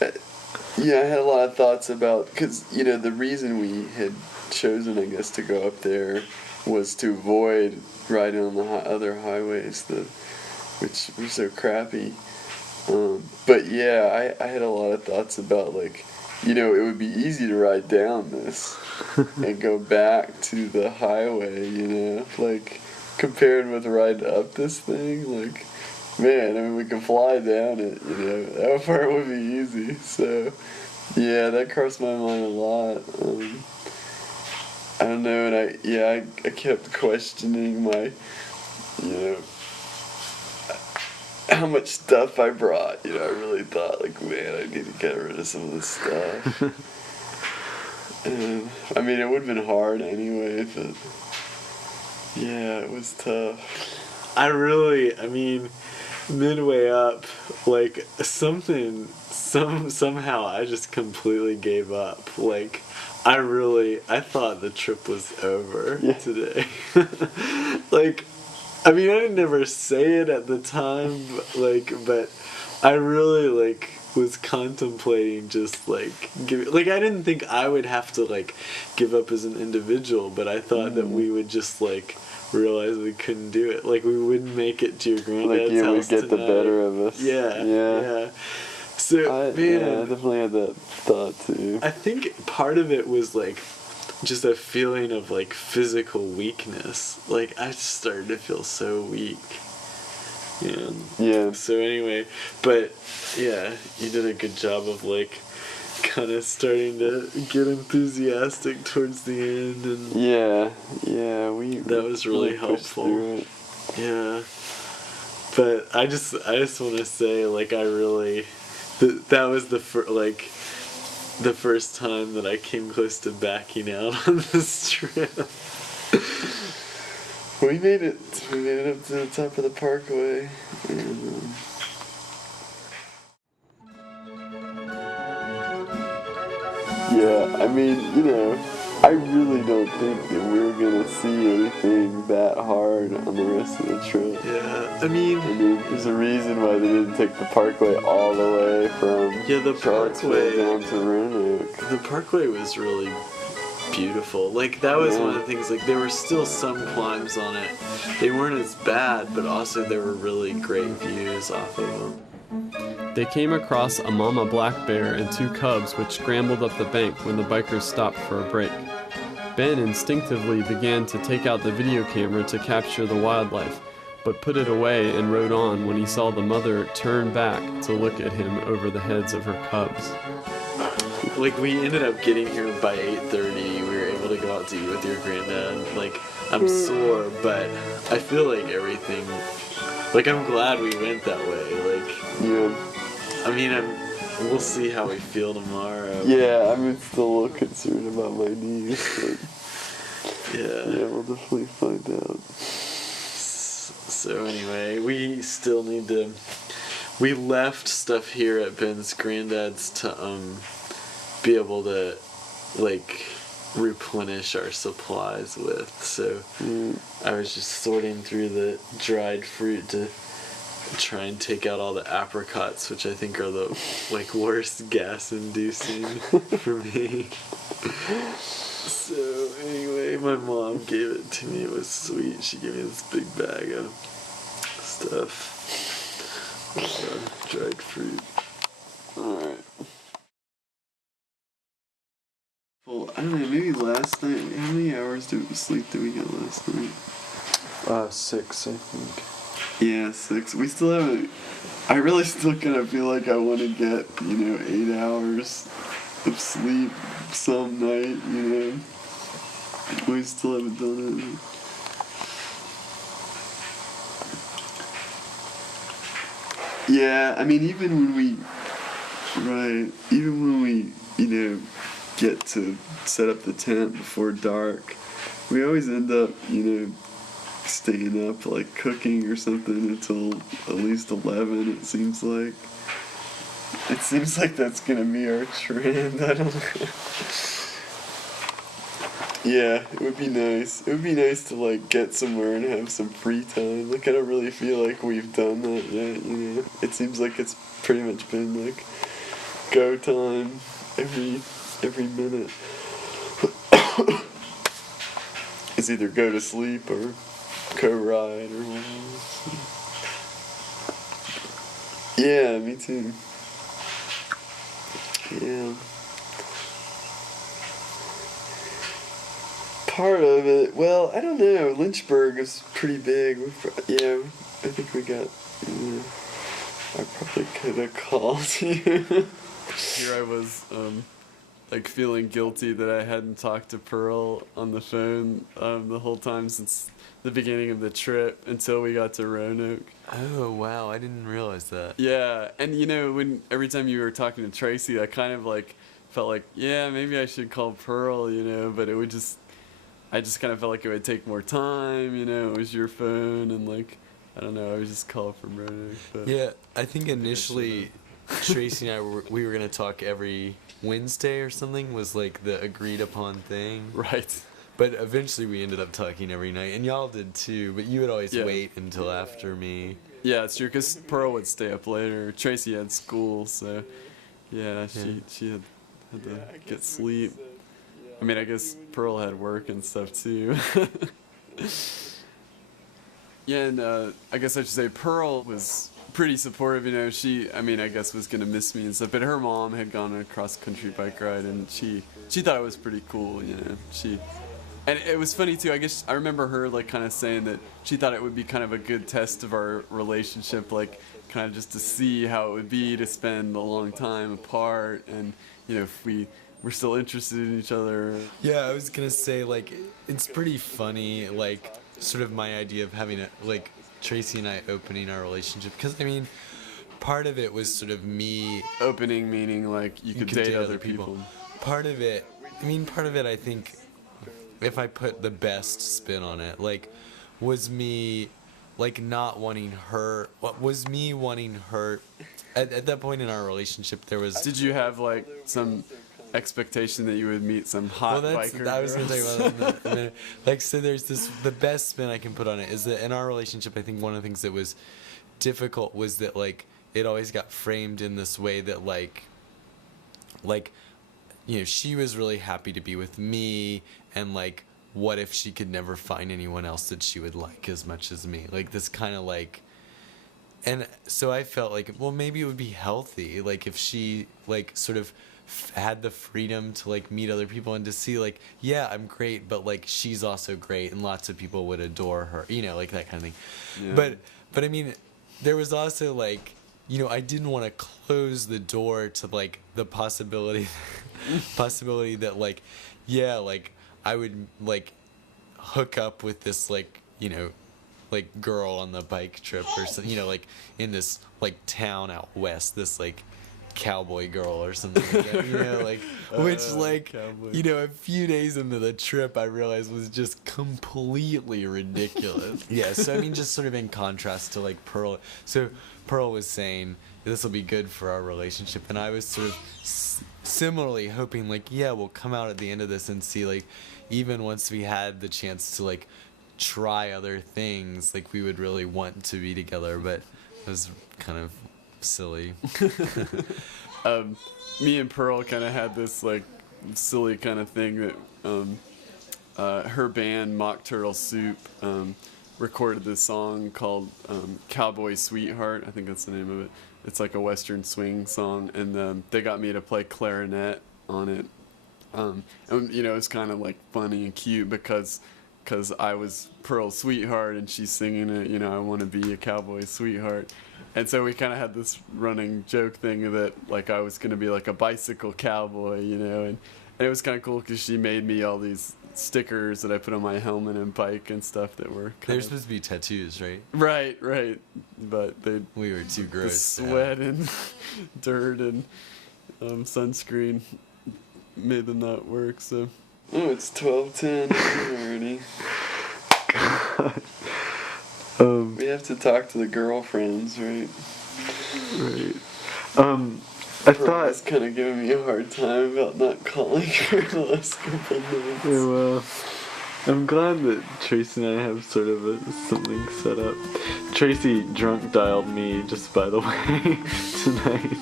Yeah, I had a lot of thoughts about, because, the reason we had chosen, I guess, to go up there was to avoid riding on the other highways, which were so crappy. But yeah, I had a lot of thoughts about, like, it would be easy to ride down this and go back to the highway, like, compared with riding up this thing, like, man, I mean, we could fly down it, that part would be easy, so, yeah, that crossed my mind a lot. I don't know, and I kept questioning my, how much stuff I brought. I really thought, like, man, I need to get rid of some of this stuff. And, I mean, it would have been hard anyway, but, yeah, it was tough. I mean, midway up, like, somehow I just completely gave up. Like, I thought the trip was over today. Like, I mean, I never say it at the time, but I really, was contemplating just, I didn't think I would have to, give up as an individual, but I thought that we would just, realize we couldn't do it. Like, we wouldn't make it to your granddad's house would get tonight. the better of us. Yeah. So, I definitely had that thought, too. I think part of it was, just a feeling of, physical weakness. Like, I just started to feel so weak. Yeah. So anyway, but, yeah, you did a good job of, kind of starting to get enthusiastic towards the end. And yeah, that was really helpful. Yeah. But I just want to say, I really, that was the first time that I came close to backing out on this trip. We made it up to the top of the parkway. And, yeah, I mean, I really don't think that we're gonna see anything that hard on the rest of the trip. Yeah, I mean, there's a reason why they didn't take the parkway all the way from the Charlottesville down to Roanoke. The parkway was really beautiful. That was one of the things, there were still some climbs on it. They weren't as bad, but also there were really great views off of them. They came across a mama black bear and two cubs which scrambled up the bank when the bikers stopped for a break. Ben instinctively began to take out the video camera to capture the wildlife, but put it away and rode on when he saw the mother turn back to look at him over the heads of her cubs. We ended up getting here by 8:30. We were able to go out to eat with your granddad. I'm sore, but I feel everything... I'm glad we went that way. Yeah. I mean, we'll see how we feel tomorrow. Yeah, I'm still a little concerned about my knees, but... Yeah, we'll definitely find out. So anyway, we still need to... We left stuff here at Ben's granddad's to, be able to, replenish our supplies with. So I was just sorting through the dried fruit to try and take out all the apricots, which I think are the worst gas inducing for me. So anyway, my mom gave it to me. It was sweet. She gave me this big bag of stuff. Dried fruit. Alright. Well, I don't know, maybe last night, how many hours of sleep did we get last night? 6, I think. Yeah, 6. We still haven't... I really still kind of feel like I want to get, 8 hours of sleep some night, We still haven't done it. Yeah, I mean, even when we, get to set up the tent before dark, we always end up, staying up, cooking or something until at least 11, it seems like. It seems like that's gonna be our trend, I don't know. Yeah, it would be nice. It would be nice to, get somewhere and have some free time. I don't really feel like we've done that yet, It seems like it's pretty much been, go time every minute. It's either go to sleep or co-ride or whatever. Yeah, me too. Yeah. Part of it, well, I don't know. Lynchburg is pretty big. Yeah, I think we got. I probably could have called you. Here I was, like feeling guilty that I hadn't talked to Pearl on the phone the whole time since the beginning of the trip until we got to Roanoke. Oh wow, I didn't realize that. Yeah, and when every time you were talking to Tracy, I kind of like felt like, yeah, maybe I should call Pearl, but it would I just kind of felt like it would take more time, it was your phone, and like, I don't know, I would just call from Roanoke. But Yeah, I think initially Tracy and I we were gonna talk every Wednesday or something was like the agreed upon thing. Right. But eventually we ended up talking every night, and y'all did too. But you would always wait until after me. Yeah, it's true, because Pearl would stay up later. Tracy had school, so yeah, she had to get sleep. I mean, I guess Pearl had work and stuff too. Yeah, and I guess I should say Pearl was pretty supportive. She, I guess was gonna miss me and stuff. But her mom had gone on a cross-country bike ride, and she thought it was pretty cool. And it was funny too. I guess I remember her like kind of saying that she thought it would be kind of a good test of our relationship, like kind of just to see how it would be to spend a long time apart, and if we were still interested in each other. Yeah, I was gonna say like it's pretty funny, like sort of my idea of having like Tracy and I opening our relationship, because part of it was sort of me opening, meaning like you could date other people. Part of it I think, if I put the best spin on it, like, was me, like, not wanting her, was me wanting her, at that point in our relationship, there was... Did you have, like, some expectation that you would meet some hot biker I was going to talk about that in a minute. Like, so there's the best spin I can put on it is that in our relationship, I think one of the things that was difficult was that, like, it always got framed in this way that, like, she was really happy to be with me, and like, what if she could never find anyone else that she would like as much as me? Like this kind of like, and so I felt like, well, maybe it would be healthy, like if she like sort of had the freedom to like meet other people and to see like, yeah, I'm great, but like she's also great, and lots of people would adore her, like that kind of thing. Yeah. But I mean, there was also like, I didn't want to close the door to like the possibility that like, yeah, like I would like hook up with this like, like girl on the bike trip or something, like in this like town out west, this like cowboy girl or something like that, like which like a few days into the trip I realized was just completely ridiculous. Yeah, so I mean, just sort of in contrast to like Pearl. So Pearl was saying this will be good for our relationship, and I was sort of similarly hoping like, yeah, we'll come out at the end of this and see like, even once we had the chance to like try other things, like we would really want to be together. But it was kind of silly. Me and Pearl kind of had this like silly kind of thing that her band Mock Turtle Soup recorded this song called Cowboy Sweetheart. I think that's the name of it. It's like a western swing song, and they got me to play clarinet on it. And it's kind of like funny and cute because I was Pearl's sweetheart and she's singing it, I want to be a cowboy sweetheart. And so we kind of had this running joke thing that like I was going to be like a bicycle cowboy, and it was kind of cool because she made me all these stickers that I put on my helmet and bike and stuff that were they're supposed to be tattoos, right? Right. But we were too gross. The sweat and dirt and sunscreen made them not work, so. Oh, it's 12:10 already. We have to talk to the girlfriends, right? Right. I thought it's kind of giving me a hard time about not calling her the last couple nights. Yeah, well, I'm glad that Tracy and I have sort of something set up. Tracy drunk dialed me, just by the way, tonight.